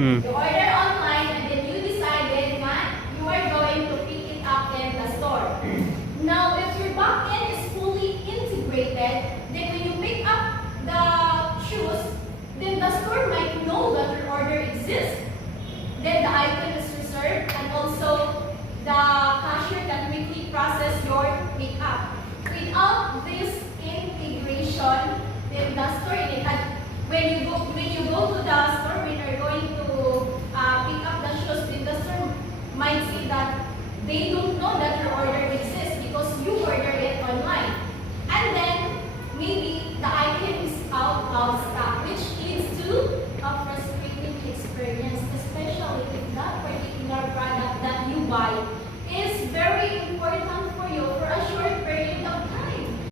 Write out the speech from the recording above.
You order online and then you decided that you are going to pick it up in the store. Now, if your back end is fully integrated, then when you pick up the shoes, then the store might know that your order exists. Then the item is reserved and also the cashier can quickly process your pickup. Without this integration, then the store, when you go to the store, when you're going to pick up the shoes, then the store might say that they don't know that your order exists because you order it online. And then maybe the item is out of stock, which leads to a frustrating experience, especially if that particular product that you buy